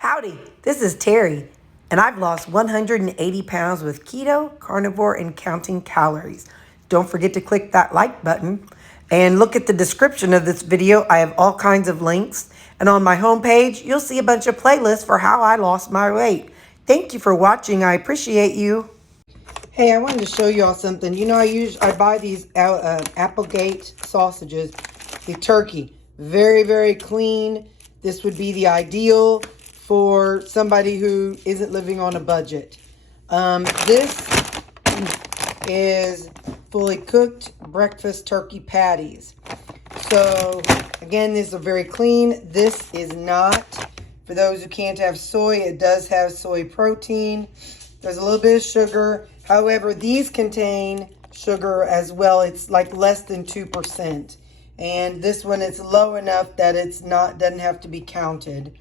Howdy, this is Terry, and I've lost 180 pounds with keto, carnivore, and counting calories. Don't forget to click that like button and look at the description of this video. I have all kinds of links, and on my homepage, you'll see a bunch of playlists for how I lost my weight. Thank you for watching. I appreciate you. Hey, I wanted to show you all something. You know, I buy these Applegate sausages, the turkey, very, very clean. This would be the ideal for somebody who isn't living on a budget. This is fully cooked breakfast turkey patties. So again, these are very clean. This is not. For those who can't have soy, it does have soy protein. There's a little bit of sugar. However, these contain sugar as well. It's like less than 2%. And this one, it's low enough that it's not, doesn't have to be counted.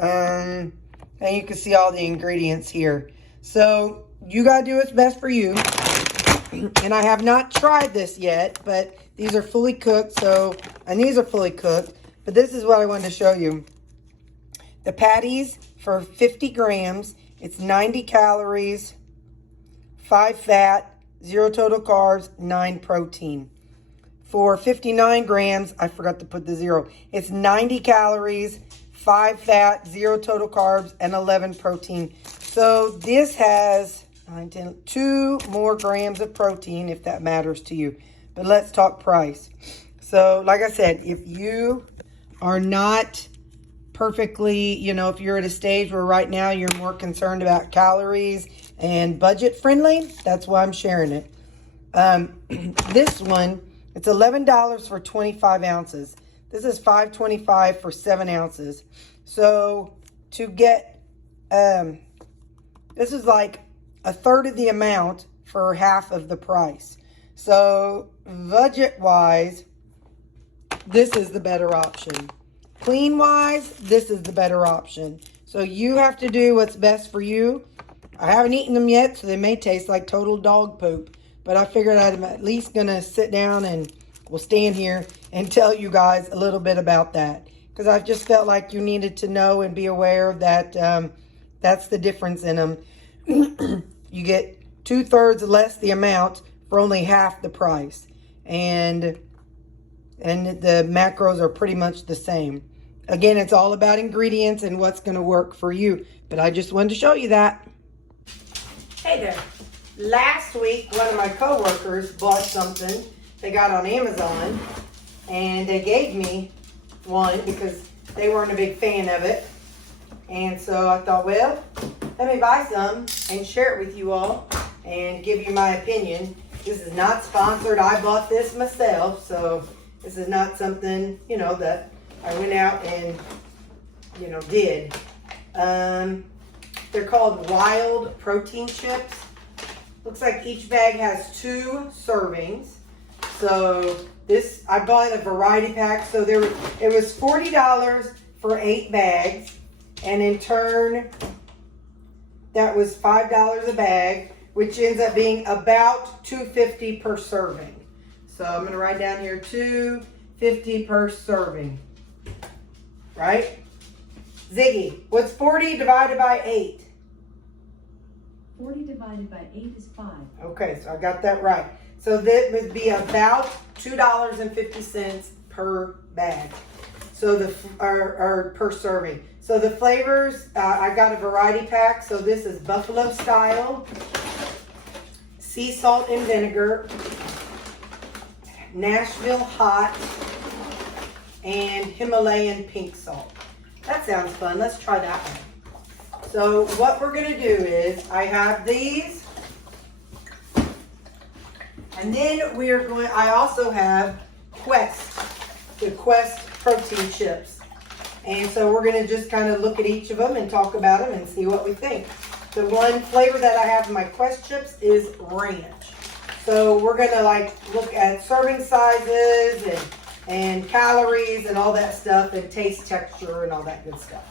And you can see all the ingredients here. So you gotta do what's best for you. And I have not tried this yet, but these are fully cooked. And these are fully cooked. But this is what I wanted to show you. The patties for 50 grams, it's 90 calories, 5 fat, 0 total carbs, 9 protein. For 59 grams, I forgot to put the 0. It's 90 calories, 5 fat, 0 total carbs, and 11 protein. So this has 2 more grams of protein, if that matters to you. But let's talk price. So like I said, if you are not perfectly, if you're at a stage where right now you're more concerned about calories and budget friendly, that's why I'm sharing it. This one, it's $11 for 25 ounces. This is $5.25 for 7 ounces. So to get, this is like a third of the amount for half of the price. So budget wise, this is the better option. Clean wise, this is the better option. So you have to do what's best for you. I haven't eaten them yet, so they may taste like total dog poop. But I figured I'm at least going to sit down and we'll stand here and tell you guys a little bit about that. Because I just felt like you needed to know and be aware that that's the difference in them. You get 2/3 less the amount for only half the price. And the macros are pretty much the same. Again, it's all about ingredients and what's going to work for you. But I just wanted to show you that. Hey there. Last week, one of my coworkers bought something they got on Amazon. And they gave me one because they weren't a big fan of it. And so I thought, well, let me buy some and share it with you all and give you my opinion. This is not sponsored. I bought this myself, so this is not something, that I went out and, did. They're called Wild Protein Chips. Looks like each bag has 2 servings. So this, I bought a variety pack. So it was $40 for 8 bags. And in turn, that was $5 a bag, which ends up being about $2.50 per serving. So I'm going to write down here $2.50 per serving. Right? Ziggy, what's 40 divided by 8? 40 divided by 8 is 5. Okay, so I got that right. So that would be about $2.50 per bag. So or per serving. So the flavors, I got a variety pack. So this is buffalo style, sea salt and vinegar, Nashville hot, and Himalayan pink salt. That sounds fun. Let's try that one. So what we're going to do is I have these. And then I also have the Quest protein chips. And so we're going to just kind of look at each of them and talk about them and see what we think. The one flavor that I have in my Quest chips is ranch. So we're going to look at serving sizes and calories and all that stuff and taste, texture, and all that good stuff.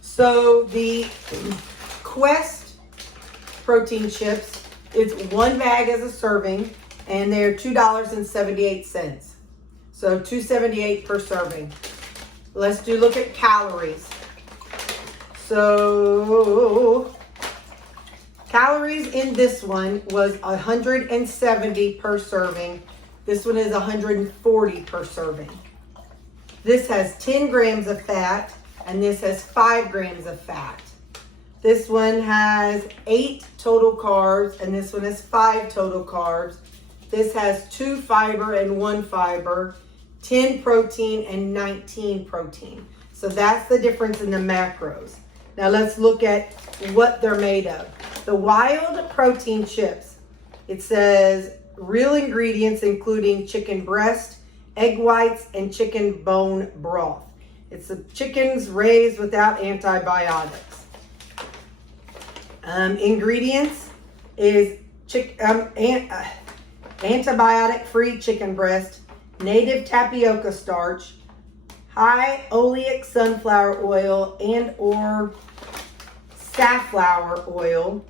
So the Quest protein chips, it's 1 bag as a serving, and they're $2.78. So 278 per serving. Let's look at calories. So calories in this one was 170 per serving. This one is 140 per serving. This has 10 grams of fat, and this has 5 grams of fat. This one has 8 total carbs, and this one has 5 total carbs. This has 2 fiber and 1 fiber, 10 protein and 19 protein. So that's the difference in the macros. Now let's look at what they're made of. The wild protein chips, it says real ingredients including chicken breast, egg whites, and chicken bone broth. It's the chickens raised without antibiotics. Ingredients is antibiotic-free chicken breast, native tapioca starch, high oleic sunflower oil and or safflower oil,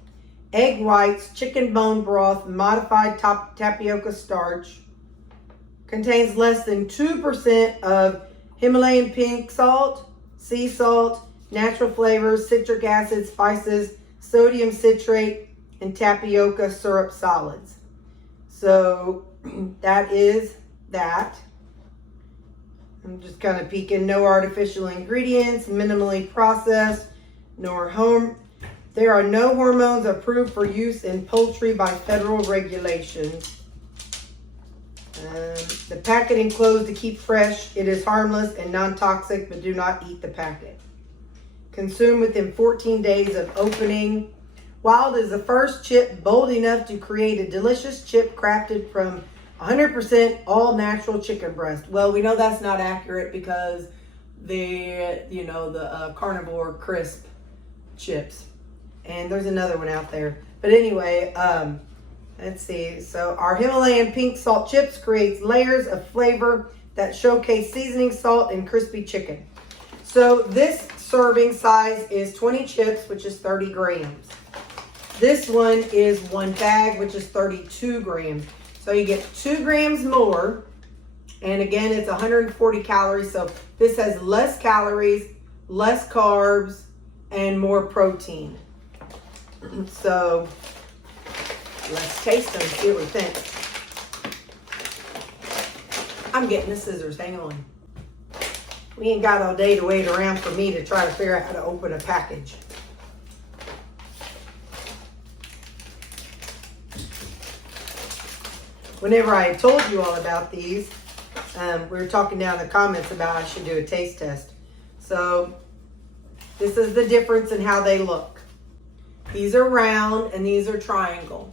egg whites, chicken bone broth, modified tapioca starch, contains less than 2% of Himalayan pink salt, sea salt, natural flavors, citric acid, spices, sodium citrate, and tapioca syrup solids. So that is that. I'm just kind of peeking. No artificial ingredients, minimally processed, there are no hormones approved for use in poultry by federal regulations. The packet enclosed to keep fresh. It is harmless and non-toxic, but do not eat the packet. Consume within 14 days of opening. Wild is the first chip bold enough to create a delicious chip crafted from 100% all natural chicken breast. Well, we know that's not accurate because the Carnivore crisp chips. And there's another one out there. But anyway, let's see. So our Himalayan pink salt chips creates layers of flavor that showcase seasoning, salt, and crispy chicken. So this serving size is 20 chips, which is 30 grams. This one is 1 bag, which is 32 grams. So you get 2 grams more. And again, it's 140 calories. So this has less calories, less carbs, and more protein. So let's taste them, see what we think. I'm getting the scissors, hang on. We ain't got all day to wait around for me to try to figure out how to open a package. Whenever I told you all about these, we were talking down in the comments about I should do a taste test. So this is the difference in how they look. These are round and these are triangle.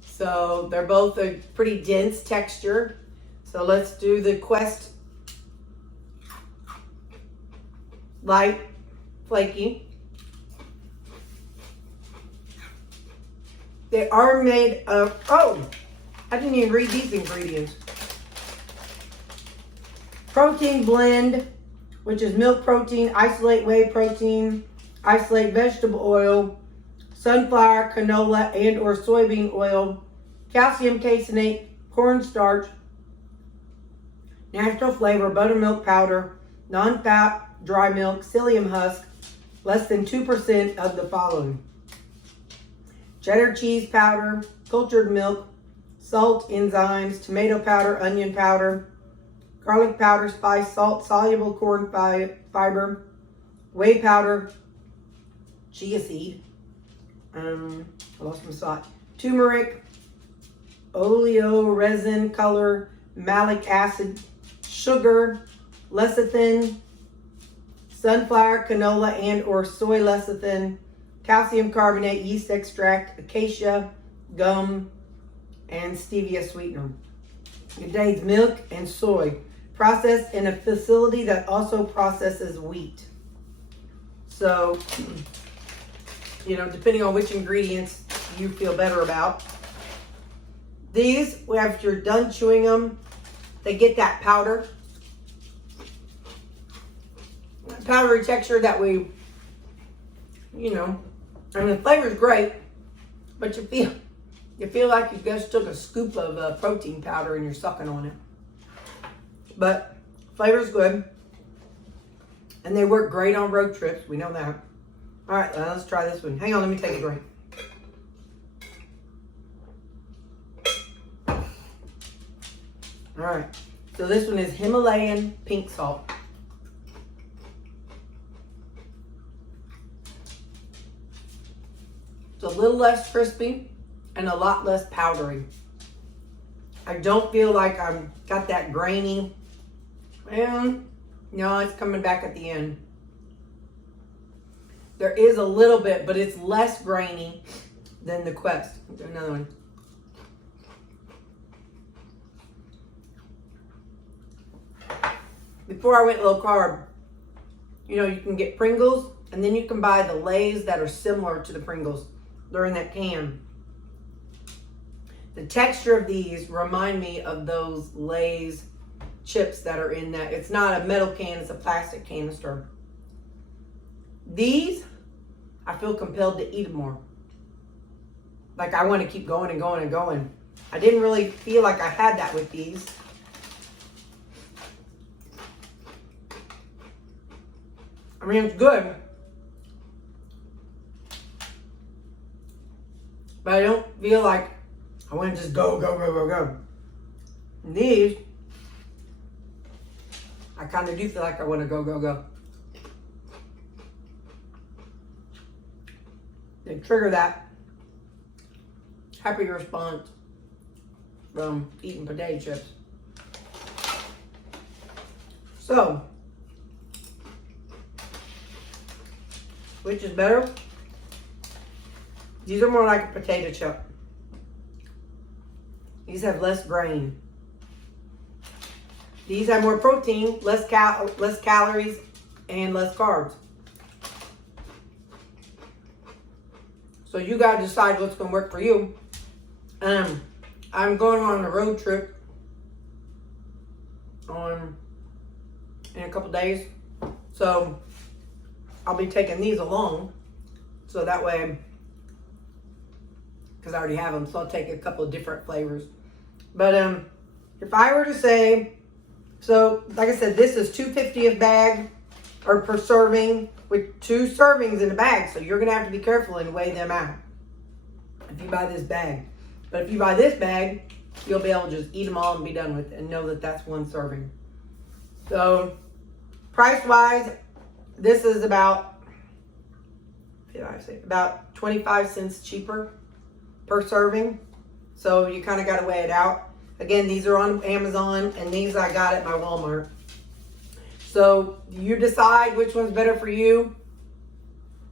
So they're both a pretty dense texture. So let's do the Quest Light Flaky. They are made of, I didn't even read these ingredients. Protein blend, which is milk protein, isolate whey protein, isolate vegetable oil, sunflower, canola, and or soybean oil, calcium caseinate, cornstarch, natural flavor, buttermilk powder, non-fat, dry milk, psyllium husk, less than 2% of the following: cheddar cheese powder, cultured milk, salt, enzymes, tomato powder, onion powder, garlic powder, spice, salt, soluble corn fiber, whey powder, chia seed, I lost my spot, turmeric, oleo resin, color, malic acid, sugar, lecithin, sunflower, canola, and or soy lecithin, calcium carbonate, yeast extract, acacia, gum, and stevia sweetener. It contains milk and soy, processed in a facility that also processes wheat. So, depending on which ingredients you feel better about. These, after you're done chewing them, they get that powdery texture that we, the flavor's great, but you feel like you just took a scoop of protein powder and you're sucking on it. but flavor's good. And they work great on road trips. We know that. All right, let's try this one. Hang on, let me take a drink. All right, so this one is Himalayan pink salt. It's a little less crispy and a lot less powdery. I don't feel like I've got that grainy. And no, it's coming back at the end. There is a little bit, but it's less grainy than the Quest. Another one. Before I went low carb, you know, you can get Pringles, and then you can buy the Lay's that are similar to the Pringles. They're in that can. The texture of these remind me of those Lay's chips that are in that. It's not a metal can, it's a plastic canister. These, I feel compelled to eat them more. Like I want to keep going and going and going. I didn't really feel like I had that with these. I mean, it's good. But I don't feel like I want to just go, go, go, go, go. And these, I kind of do feel like I want to go, go, go. They trigger that happy response from eating potato chips. So, which is better? These are more like a potato chip. These have less grain. These have more protein, less calories, and less carbs. So you gotta decide what's gonna work for you. I'm going on a road trip in a couple days, so I'll be taking these along. So that way, because I already have them, so I'll take a couple of different flavors. But if I were to say, so like I said, this is $2.50 a bag or per serving with 2 servings in the bag. So you're gonna have to be careful and weigh them out if you buy this bag. But if you buy this bag, you'll be able to just eat them all and be done with it and know that that's 1 serving. So price-wise, this is about 25 cents cheaper per serving. So you kind of got to weigh it out. Again, these are on Amazon, and these I got at my Walmart. So you decide which one's better for you.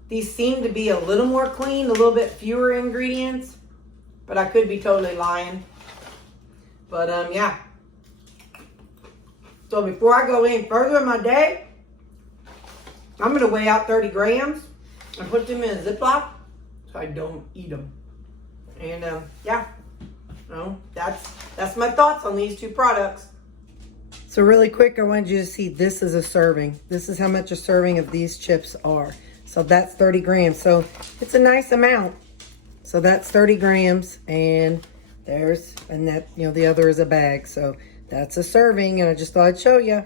These seem to be a little more clean, a little bit fewer ingredients, but I could be totally lying. But yeah. So before I go any further in my day, I'm going to weigh out 30 grams and put them in a Ziploc so I don't eat them. And yeah, that's my thoughts on these 2 products. So really quick, I wanted you to see this is a serving. This is how much a serving of these chips are. So that's 30 grams. So it's a nice amount. So that's 30 grams, and that, you know, the other is a bag. So that's a serving, and I just thought I'd show you.